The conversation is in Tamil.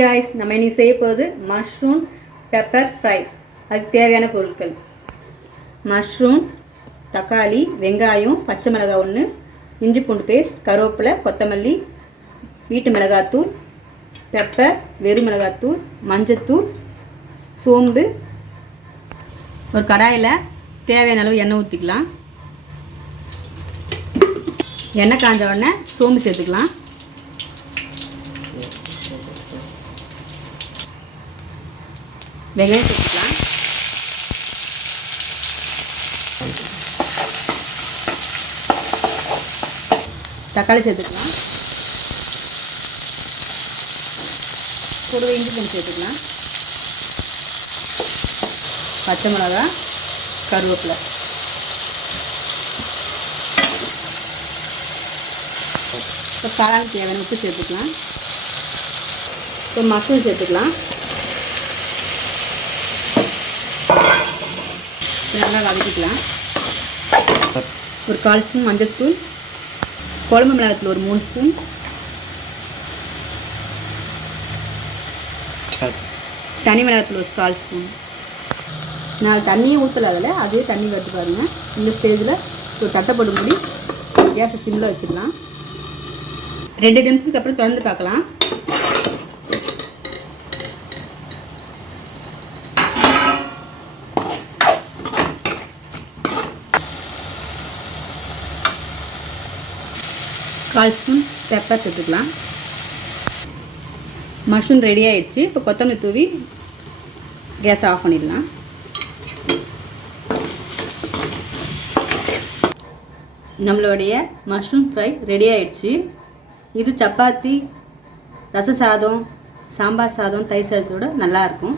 guys, நம்ம இன்னைக்கு செய்ய போகுது மஷ்ரூம் பெப்பர் ஃப்ரை. அதுக்கு தேவையான பொருட்கள்: மஷ்ரூம், தக்காளி, வெங்காயம், பச்சை மிளகாய் 1, இஞ்சி பூண்டு பேஸ்ட், கருவேப்பிலை, கொத்தமல்லி, வீட்டு மிளகாத்தூள், பெப்பர், வெறும் மிளகாத்தூள், மஞ்சத்தூள், சோம்பு. ஒரு கடாயில் தேவையான அளவு எண்ணெய் ஊற்றிக்கலாம். எண்ணெய் காஞ்ச உடனே சோம்பு சேர்த்துக்கலாம். வெங்காயம் சேர்த்துக்கலாம். தக்காளி சேர்த்துக்கலாம். கூடவே இஞ்சி பூண்டு சேர்த்துக்கலாம். பச்சை மிளகாய், கருவேப்பிலை. இப்போ காளான் தேவையான உப்பு சேர்த்துக்கலாம். இப்போ மஷ்ரூம் சேர்த்துக்கலாம். நல்லா வதக்கிக்கலாம். ஒரு 1/4 ஸ்பூன் மஞ்சள்தூள், குழம்பு மிளகாத்தூள் ஒரு 3 ஸ்பூன், தனி மிளகாத்தூள் ஒரு 1/4 ஸ்பூன். நான் தண்ணியை ஊற்றலை, அதில் அதே தண்ணி வச்சு பாருங்கள். இந்த ஸ்டேஜில் ஒரு தட்டை போட்டு மூடி கேஸை சிம்மில் வச்சுக்கலாம். 2 நிமிஷத்துக்கு அப்புறம் திறந்து பார்க்கலாம். கால் ஸ்பூன் பெப்பர் சேர்த்துக்கலாம். மஷ்ரூம் ரெடி ஆகிடுச்சு. இப்போ கொத்தமல்லி தூவி கேஸ் ஆஃப் பண்ணிடலாம். நம்மளுடைய மஷ்ரூம் ஃப்ரை ரெடி ஆகிடுச்சு. இது சப்பாத்தி, ரச சாதம், சாம்பார் சாதம், தயிர் சாதத்தோடு நல்லாயிருக்கும்.